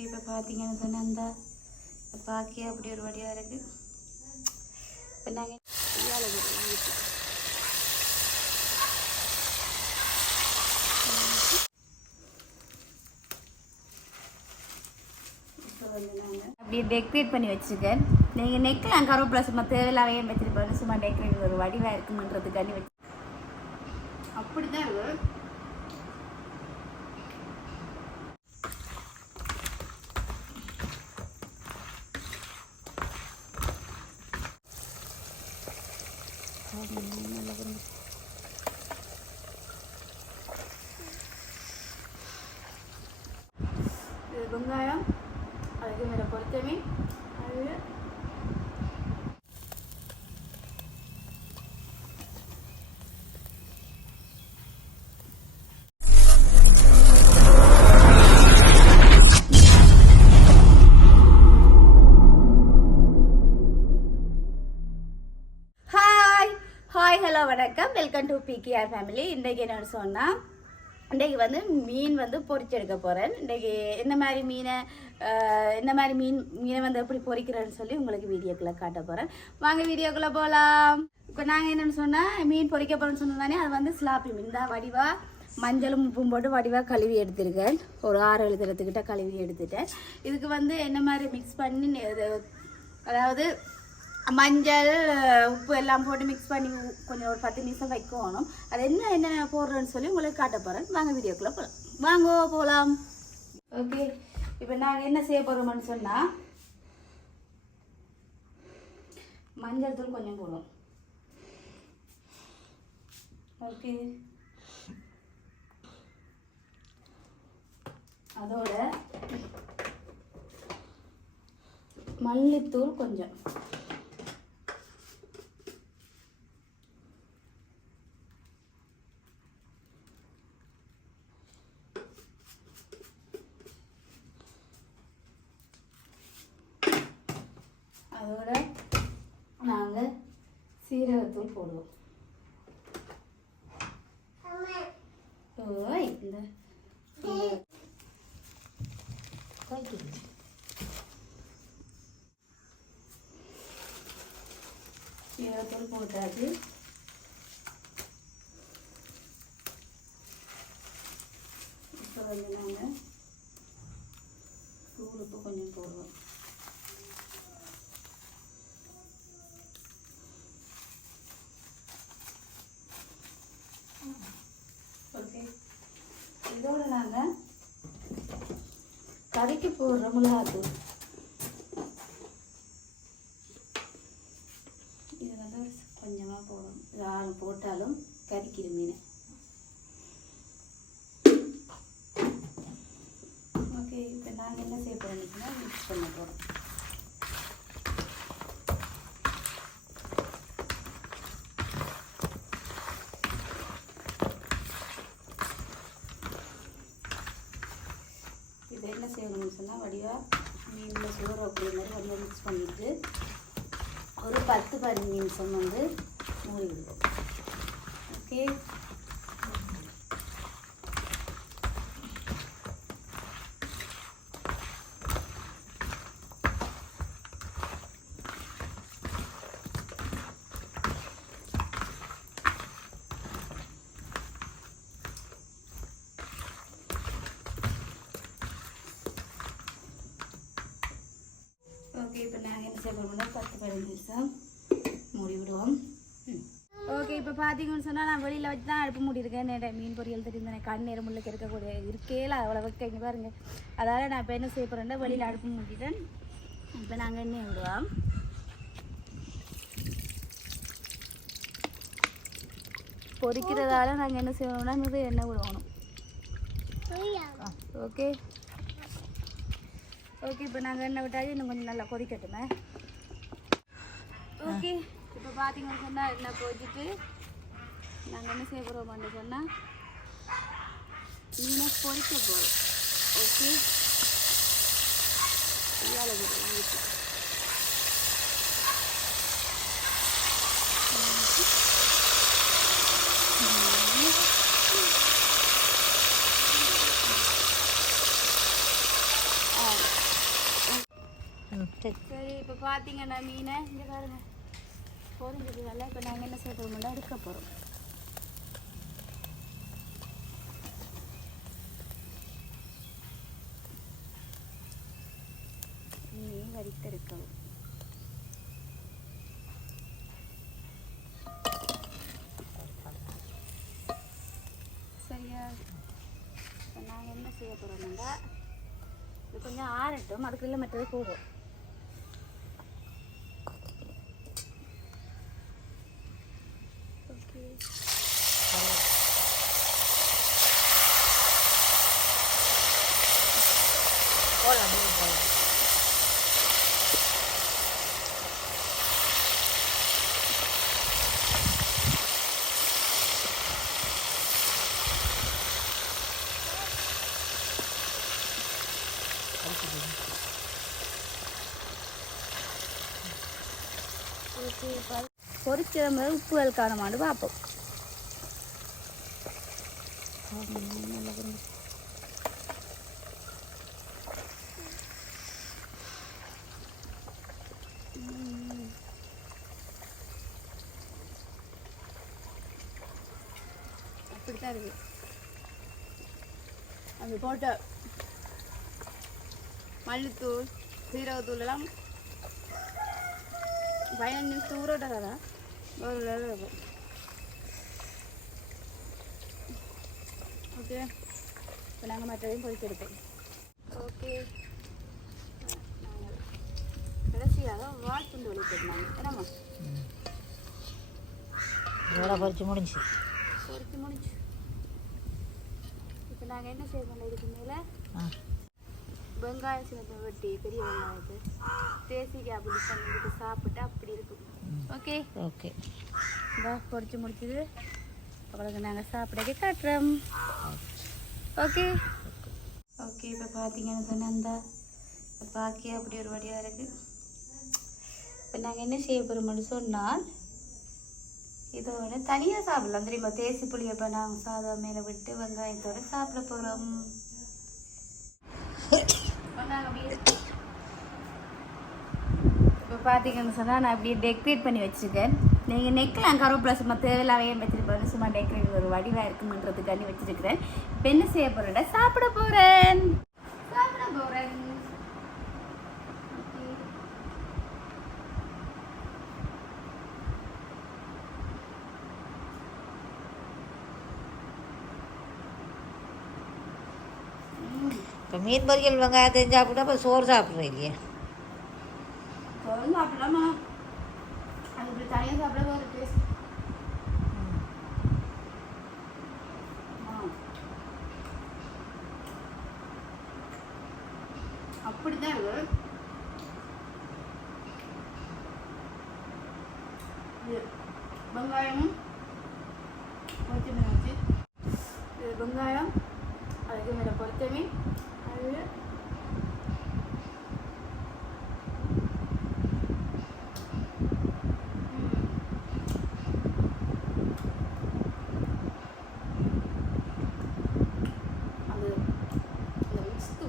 Okay, இப்போ பார்த்தீங்கன்னு சொன்னால் அந்த பாக்கி அப்படி ஒரு வடியாக இருக்குது. இப்போ நாங்கள் அப்படியே டெக்கரேட் பண்ணி வச்சுருக்கேன். நீங்கள் நெக்லாம் கருவேப்பிலை சும்மா தேவையில்லாவே வச்சுருப்பேன். சும்மா டெக்கரேட் ஒரு வடிவாக இருக்குமன்றதுக்காண்டி வச்சு அப்படி தான் இருக்கு. வெங்காயம் அதுக்கு மேலே பொறுத்தமே அது ஹலோ வணக்கம், வெல்கம் டு பிகேஆர் ஃபேமிலி. இன்றைக்கு என்னென்னு சொன்னால், இன்றைக்கு வந்து மீன் வந்து பொரிச்செடுக்க போகிறேன். இன்றைக்கு என்ன மாதிரி மீனை வந்து எப்படி பொரிக்கிறேன்னு சொல்லி உங்களுக்கு வீடியோக்குள்ளே காட்ட போகிறேன். வாங்க வீடியோக்குள்ளே போகலாம். இப்போ நாங்கள் என்னென்னு சொன்னால், மீன் பொரிக்க போகிறோன்னு சொன்னதானே, அது வந்து ஸ்லாப்பி மீன் தான். வடிவாக மஞ்சளும் உப்பும் போட்டு வடிவாக கழுவி எடுத்திருக்கேன். ஒரு 6-7 தரத்துக்கிட்ட கழுவி எடுத்துட்டேன். இதுக்கு வந்து என்ன மாதிரி மிக்ஸ் பண்ணி, அதாவது மஞ்சள் உப்பு எல்லாம் போட்டு மிக்ஸ் பண்ணி கொஞ்சம் ஒரு 10 நிமிஷம் வைக்கணும். அது என்ன போடுறேன்னு சொல்லி உங்களுக்கு காட்ட போகிறேன். வாங்க வீடியோக்குள்ளே போகலாம். வாங்க போகலாம். ஓகே, இப்போ நாங்கள் என்ன செய்ய போகிறோம்னு சொன்னால், மஞ்சள் தூள் கொஞ்சம் போடுவோம். ஓகே, அதோட மல்லித்தூள் கொஞ்சம், அதோட நாங்கள் சீரகத்தூள் போடுவோம். இந்த சீரகத்தூள் போட்டாச்சு. இப்போ வந்து நாங்கள் தூள் உப்பு கொஞ்சம் போடுவோம். ஓகே, இதோட நாங்கள் கறிக்கு போடுற மிளகாத்தூள், இது வந்து கொஞ்சமாக போடணும். இது போட்டாலும் கறிக்கிற மீன். ஓகே, இப்போ நாங்கள் என்ன செய்ய போகிறோம்னா, மிக்ஸ் பண்ண போகிறோம். என்ன செய்யணும்னு சொன்னால், வடிவாக மீனில் சோறு அப்படிங்கிற மாதிரி வடிவாக மிக்ஸ் பண்ணிவிட்டு ஒரு 10-15 நிமிஷம் வந்து மூடி விடுவோம். ஓகே, ஓகே, இப்போ நாங்கள் என்ன செய்ய போகிறோம்னா 10-15 நிமிஷம் மூடி விடுவோம். ஓகே, இப்போ பார்த்தீங்கன்னு சொன்னால், நான் வெளியில் வச்சு தான் அடுப்பு மூடியிருக்கேன். மீன் பொரியல் தெரியுது, கண்ணீர் முள்ளுக்கு இருக்கக்கூடிய இருக்கையில் அவ்வளோ வைக்க பாருங்க. அதாவது நான் இப்போ என்ன செய்ய போகிறேன்னா, வெளியில் அடுப்பு மூடிட்டேன். இப்போ நாங்கள் எண்ணெய் விடுவோம். பொரிக்கிறதால நாங்கள் என்ன செய்யணும்னா, இது எண்ணெய் விடுவோம். ஓகே ஓகே, இப்போ நாங்கள் எண்ணெய் விட்டாலும் இன்னும் கொஞ்சம் நல்லா கொதிக்கட்டுமே. ஓகே, இப்போ பார்த்தீங்கன்னு சொன்னால் எண்ணெய் கொதிச்சுட்டு நாங்கள் என்ன செய்ய போகிறோம்னு சொன்னால், மீனை பொரிக்க போகிறோம். ஓகே, சரி இப்போ பார்த்தீங்கன்னா மீனை இங்கே பாருங்க பொரிஞ்சிருக்கல. இப்போ நாங்கள் என்ன செய்ய போகிறோம்னா எடுக்க போகிறோம். மீன் வடித்தெடுக்கவும். சரியா? இப்போ நாங்கள் என்ன செய்ய போகிறோம்னா இது கொஞ்சம் ஆறட்டும், அதுக்குள்ள மற்றது போடுவோம். ஓகே பொரிக்கிற மாதிரி உப்புகள் காணமான்னு பார்ப்போம். அப்படித்தான் இருக்கு. அது போட்ட மல்லித்தூள் சீரகத்தூள் எல்லாம் 15 நிமிஷம் ஊறட்டா ஒரு வேலை இருக்கும். ஓகே இப்போ நாங்கள் மற்றதையும் பொறிச்சு எடுப்போம். ஓகே நாங்கள் கடைசியாக வாட்புண்டு வழி போட்டுனாங்க. என்னம்மா பொறிச்சு முடிஞ்சு இப்போ நாங்கள் என்ன செய்வோம், இதுக்கு மேலே வெங்காயம் சின்ன வெட்டி பெரிய வெங்காயத்தை தேசிக்காய் அப்படி பண்ணிட்டு சாப்பிட்டு அப்படி இருக்கும். ஓகே ஓகே இந்தா பொரிச்சு முடிச்சுது. அவ்வளோக்கு நாங்கள் சாப்பிடவே காட்டுறோம். ஓகே ஓகே இப்போ பார்த்தீங்கன்னு சொன்னால் அந்த பாக்கி அப்படி ஒரு வடியாக இருக்குது. இப்போ நாங்கள் என்ன செய்ய போகிறோம்னு சொன்னால் இதை வந்து தனியாக சாப்பிடலாம் தெரியுமா? தேசி புளியை இப்போ நாங்கள் சாதம் மேலே விட்டு வெங்காயத்தோடு சாப்பிட போகிறோம். இப்போ பார்த்தீங்கன்னு சொன்னால் நான் அப்படியே டெக்கரேட் பண்ணி வச்சுருக்கேன். நீங்கள் நெக்லாம் கருவேப்பிலை சும்மா தேவையில்லாமையும் வச்சுருப்பேன். சும்மா டெக்கரேட் ஒரு வடிவாக இருக்குமன்றதுக்காண்டி வச்சுருக்கிறேன். இப்போ என்ன செய்ய போகிறேன், சாப்பிட போகிறேன். இப்போ மீன் பொரியல் வெங்காயத்தை சாப்பிட்டா இப்போ சோறு சாப்பிட்றேன் இல்லையா? சாப்பிடலாமா? அது தனியாக சாப்பிட ஒரு டேஸ்ட். அப்படிதான் இருக்கு. வெங்காயமும் பொரிச்ச மீன் வச்சு வெங்காயம் அதுக்கு மேலே பொரிச்ச மீன் அது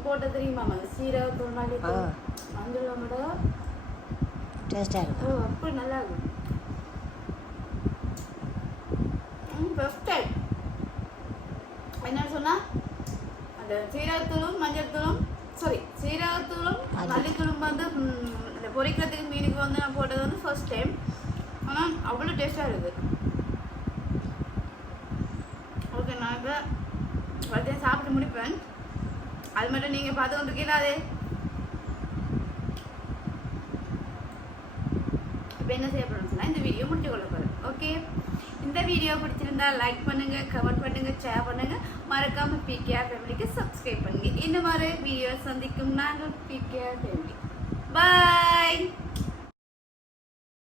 போட்ட தெரியுமா? சீரகத்தூள் மல்லித்தூள் மஞ்சள் மட்டும் டேஸ்ட்டாக இருக்கும். அப்படி நல்லா இருக்கும். ஃபஸ்ட் டைம் என்னன்னு சொன்னால் அந்த சீரகத்தூளும் மஞ்சள் தூளும் சீரகத்தூளும் மல்லித்தூளும் வந்து இந்த பொரிக்கிறதுக்கு மீனுக்கு வந்து நான் போட்டது வந்து ஃபர்ஸ்ட் டைம். ஆனால் அவ்வளோ டேஸ்ட்டாக இருக்குது. ஓகே நான் இப்போ வளர்த்தையும் சாப்பிட்டு முடிப்பேன். அது மட்டும் நீங்கள் பார்த்து கொண்டிருக்கீங்களா? அது இப்போ என்ன செய்ய போகிறோம்னு சொன்னால் இந்த வீடியோ முடிச்சு கொள்ள போகிறேன். ஓகே இந்த வீடியோ பிடிச்சிருந்தா லைக் பண்ணுங்கள், கமெண்ட் பண்ணுங்கள், ஷேர் பண்ணுங்கள். மறக்காமல் பிகேஆர் ஃபேமிலிக்கு சப்ஸ்கிரைப் பண்ணுங்கள். இந்த மாதிரி வீடியோ சந்திக்கும் நாங்கள் பிகேஆர் ஃபேமிலி. பாய்.